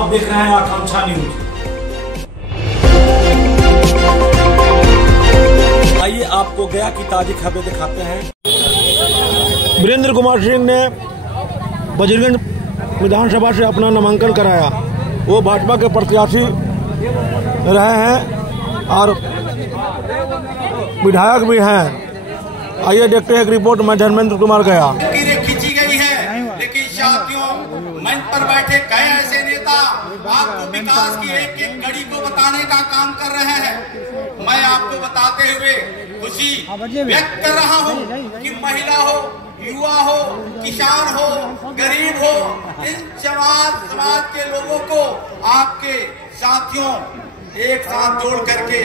आप देख रहे हैं आकांक्षा न्यूज। आइए आपको गया की ताजी खबरें दिखाते हैं। वीरेंद्र कुमार सिंह ने वजीरगंज विधानसभा से अपना नामांकन कराया। वो भाजपा के प्रत्याशी रहे हैं और विधायक भी हैं। आइए देखते हैं एक रिपोर्ट में धर्मेंद्र कुमार गया। खींची गई है, लेकिन साथियों मंच पर बैठे कई ऐसे नेता आपको विकास की एक एक कड़ी को बताने का काम कर रहे हैं। मैं आपको बताते हुए खुशी व्यक्त कर रहा हूं कि महिला हो, युवा हो, किसान हो, गरीब हो, इन समाज के लोगों को आपके साथियों एक साथ जोड़ करके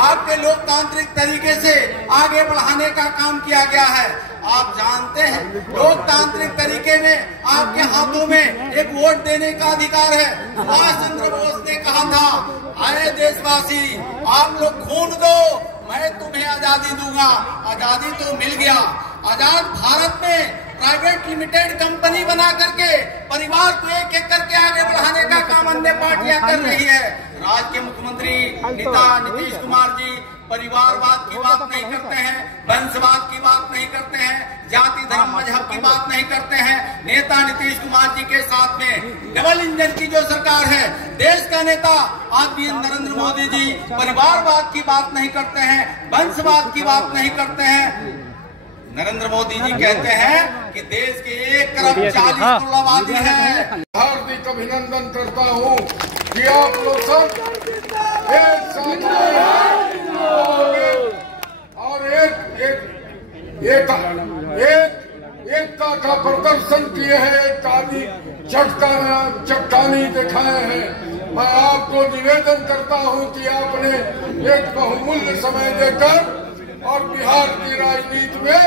आपके लोकतांत्रिक तरीके से आगे बढ़ाने का काम किया गया है। आप जानते हैं लोकतांत्रिक तरीके में आपके हाथों में एक वोट देने का अधिकार है। सुभाष चंद्र बोस ने कहा था, अरे देशवासी आप लोग खून दो, मैं तुम्हें आजादी दूंगा। आजादी तो मिल गया। आजाद भारत में प्राइवेट लिमिटेड कंपनी बना करके परिवार को एक एक करके आगे बढ़ाने का काम अन्य पार्टियां कर रही है। राज्य के मुख्यमंत्री नेता नीतीश कुमार जी परिवारवाद की बात नहीं करते हैं, वंशवाद की बात नहीं करते हैं, जाति धर्म मजहब की बात नहीं करते हैं। नेता नीतीश कुमार जी के साथ में डबल इंजन की जो सरकार है, देश का नेता आदमी नरेंद्र मोदी जी परिवारवाद की बात नहीं करते हैं, वंशवाद की बात नहीं करते हैं। नरेंद्र मोदी जी कहते हैं कि देश के 1,40 करोड़ आबादी है। हार्दिक अभिनंदन करता हूँ कि आप लोग सब एक साथ और एकता का प्रदर्शन किए हैं, चट्टानी दिखाए हैं। मैं आपको निवेदन करता हूँ कि आपने एक बहुमूल्य समय देकर और बिहार की राजनीति में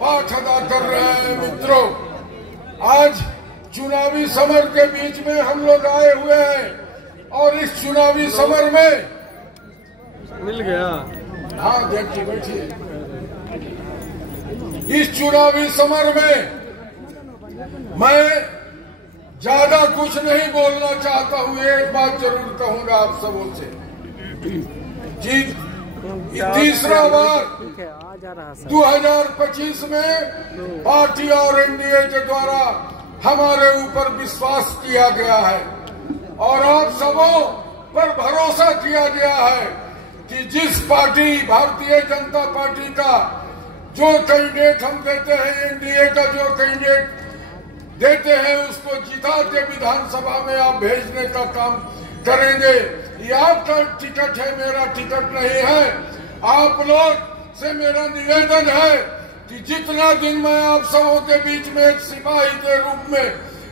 पाठ अदा कर रहे हैं। मित्रों, आज चुनावी समर के बीच में हम लोग आए हुए हैं और इस चुनावी समर में मिल गया। हाँ देखिए बैठिए। इस चुनावी समर में मैं ज्यादा कुछ नहीं बोलना चाहता हूँ। एक बात जरूर कहूंगा आप सबों से, जी तीसरा बार 2025 में पार्टी और एनडीए के द्वारा हमारे ऊपर विश्वास किया गया है और आप सबों पर भरोसा किया गया है कि जिस पार्टी भारतीय जनता पार्टी का जो कैंडिडेट हम देते हैं, एनडीए का जो कैंडिडेट देते हैं, उसको जिता के विधानसभा में आप भेजने का काम करेंगे। ये आपका टिकट है, मेरा टिकट नहीं है। आप लोग से मेरा निवेदन है कि जितना दिन मैं आप सबों के बीच में एक सिपाही के रूप में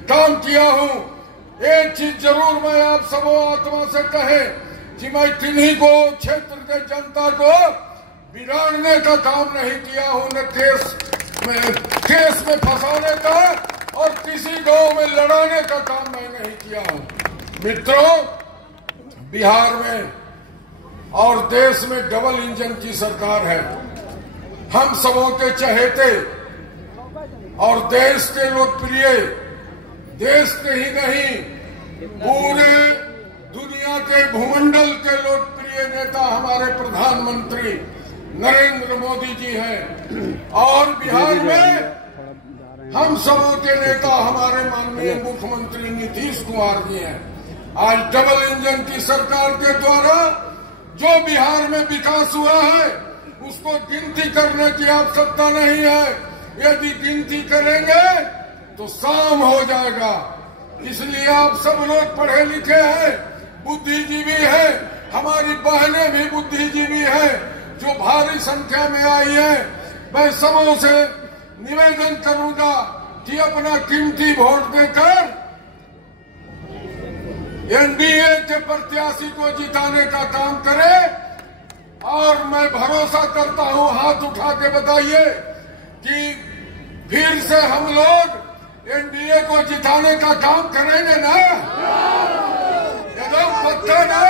काम किया हूँ, एक चीज जरूर मैं आप सबों आत्मा से कहे कि मैं किन्हीं को क्षेत्र के जनता को बिगाड़ने का काम नहीं किया हूँ, न केस में फंसाने का और किसी गांव में लड़ाने का काम मैं नहीं किया हूँ। मित्रों, बिहार में और देश में डबल इंजन की सरकार है। हम सबों के चहेते और देश के लोकप्रिय, देश के ही नहीं पूरे दुनिया के भूमंडल के लोकप्रिय नेता हमारे प्रधानमंत्री नरेंद्र मोदी जी हैं और बिहार में हम सबों के नेता हमारे माननीय मुख्यमंत्री नीतीश कुमार जी हैं। आज डबल इंजन की सरकार के द्वारा जो बिहार में विकास हुआ है उसको गिनती करने की आवश्यकता नहीं है। यदि गिनती करेंगे तो शाम हो जाएगा। इसलिए आप सब लोग पढ़े लिखे हैं, बुद्धिजीवी हैं, हमारी बहनें भी बुद्धिजीवी हैं जो भारी संख्या में आई हैं। मैं सबों से निवेदन करूंगा कि अपना कीमती वोट देकर एनडीए के प्रत्याशी को जिताने का काम करें। और मैं भरोसा करता हूं, हाथ उठा के बताइए कि फिर से हम लोग एनडीए को जिताने का काम करेंगे ना? एकदम पक्का ना?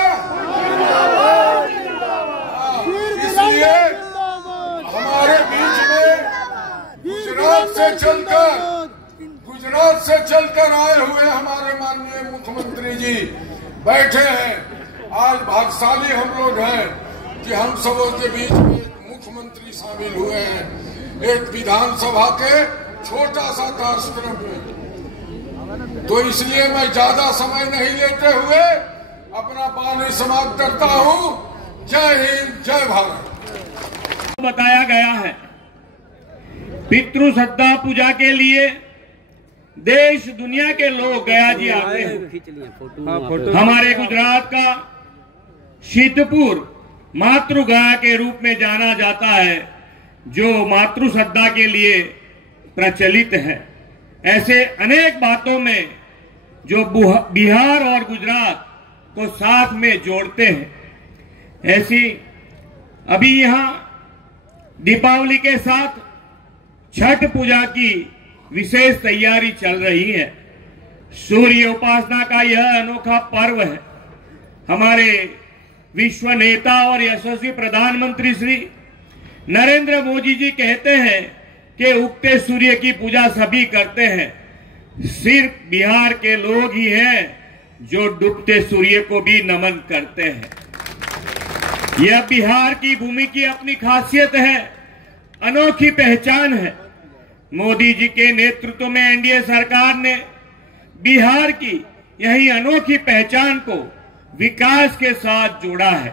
इसलिए हमारे बीच में गुजरात से चलकर गुजरात से चलकर आए हुए हमारे माननीय मुख्यमंत्री जी बैठे हैं। आज भाग्यशाली हम लोग हैं कि हम सबों के बीच में एक मुख्यमंत्री शामिल हुए हैं एक विधानसभा के छोटा सा कार्यक्रम में। तो इसलिए मैं ज्यादा समय नहीं लेते हुए अपना वाणी समाप्त करता हूं। जय हिंद, जय भारत। बताया गया है पितृ श्रद्धा पूजा के लिए देश दुनिया के लोग गया जी आते हैं। हमारे गुजरात का सिद्धपुर मातृगया के रूप में जाना जाता है, जो मातृ श्रद्धा के लिए प्रचलित है। ऐसे अनेक बातों में जो बिहार और गुजरात को साथ में जोड़ते हैं। ऐसी अभी यहाँ दीपावली के साथ छठ पूजा की विशेष तैयारी चल रही है। सूर्य उपासना का यह अनोखा पर्व है। हमारे विश्व नेता और यशस्वी प्रधानमंत्री श्री नरेंद्र मोदी जी कहते हैं कि उगते सूर्य की पूजा सभी करते हैं, सिर्फ बिहार के लोग ही हैं जो डूबते सूर्य को भी नमन करते हैं। यह बिहार की भूमि की अपनी खासियत है, अनोखी पहचान है। मोदी जी के नेतृत्व में एनडीए सरकार ने बिहार की यही अनोखी पहचान को विकास के साथ जोड़ा है।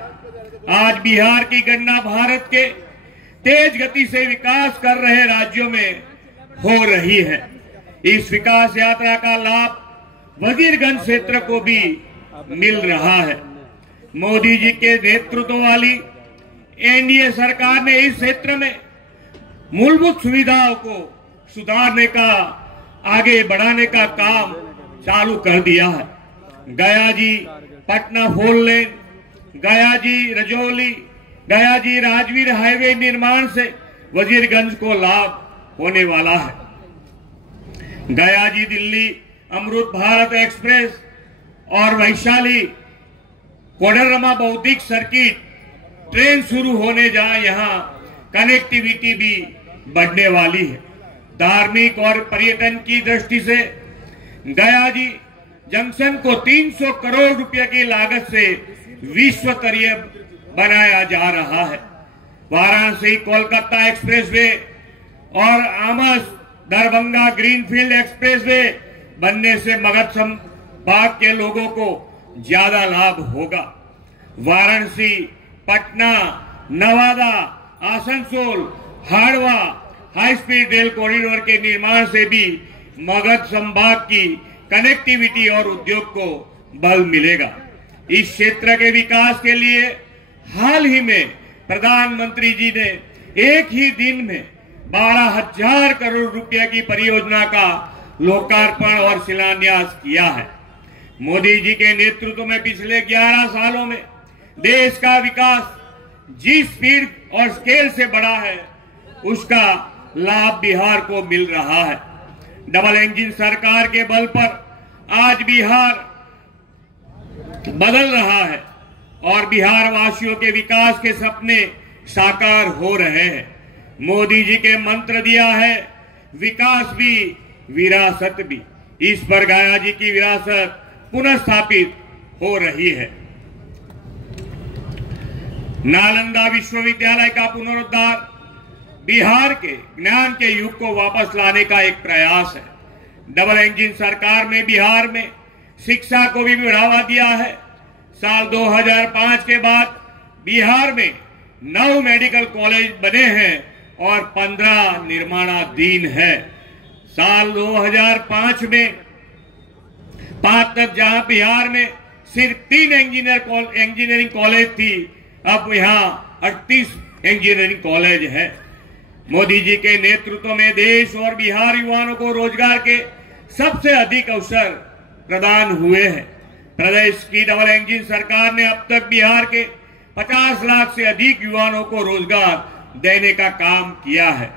आज बिहार की गणना भारत के तेज गति से विकास कर रहे राज्यों में हो रही है। इस विकास यात्रा का लाभ वजीरगंज क्षेत्र को भी मिल रहा है। मोदी जी के नेतृत्व वाली एनडीए सरकार ने इस क्षेत्र में मूलभूत सुविधाओं को सुधारने का, आगे बढ़ाने का काम चालू कर दिया है। गया जी पटना फोर लेन, गया जी रजौली, गया जी राजवीर हाईवे निर्माण से वजीरगंज को लाभ होने वाला है। गया जी दिल्ली अमृत भारत एक्सप्रेस और वैशाली कोडरमा बौद्धिक सर्किट ट्रेन शुरू होने जाए, यहाँ कनेक्टिविटी भी बढ़ने वाली है। धार्मिक और पर्यटन की दृष्टि से गया जी जंक्शन को 300 करोड़ रुपए की लागत से विश्व स्तरीय बनाया जा रहा है। वाराणसी कोलकाता एक्सप्रेसवे और आमस दरभंगा ग्रीनफील्ड एक्सप्रेसवे बनने से मगध संभाग के लोगों को ज्यादा लाभ होगा। वाराणसी, पटना, नवादा, आसनसोल, हाड़वा हाई स्पीड रेल कॉरिडोर के निर्माण से भी मगध संभाग की कनेक्टिविटी और उद्योग को बल मिलेगा। इस क्षेत्र के विकास के लिए हाल ही में प्रधानमंत्री जी ने एक ही दिन में 12,000 करोड़ रुपए की परियोजना का लोकार्पण और शिलान्यास किया है। मोदी जी के नेतृत्व में पिछले 11 सालों में देश का विकास जिस स्पीड और स्केल से बढ़ा है, उसका लाभ बिहार को मिल रहा है। डबल इंजन सरकार के बल पर आज बिहार बदल रहा है और बिहार वासियों के विकास के सपने साकार हो रहे हैं। मोदी जी के मंत्र दिया है, विकास भी विरासत भी। इस पर गया जी की विरासत पुनः स्थापित हो रही है। नालंदा विश्वविद्यालय का पुनरुद्धार बिहार के ज्ञान के युग को वापस लाने का एक प्रयास है। डबल इंजन सरकार में बिहार में शिक्षा को भी बढ़ावा दिया है। साल 2005 के बाद बिहार में 9 मेडिकल कॉलेज बने हैं और 15 निर्माणाधीन है। साल 2005 में 5 तक जहां बिहार में सिर्फ 3 इंजीनियरिंग कॉलेज थी, अब यहाँ 38 इंजीनियरिंग कॉलेज है। मोदी जी के नेतृत्व में देश और बिहार युवाओं को रोजगार के सबसे अधिक अवसर प्रदान हुए हैं। प्रदेश की डबल इंजन सरकार ने अब तक बिहार के 50 लाख से अधिक युवाओं को रोजगार देने का काम किया है।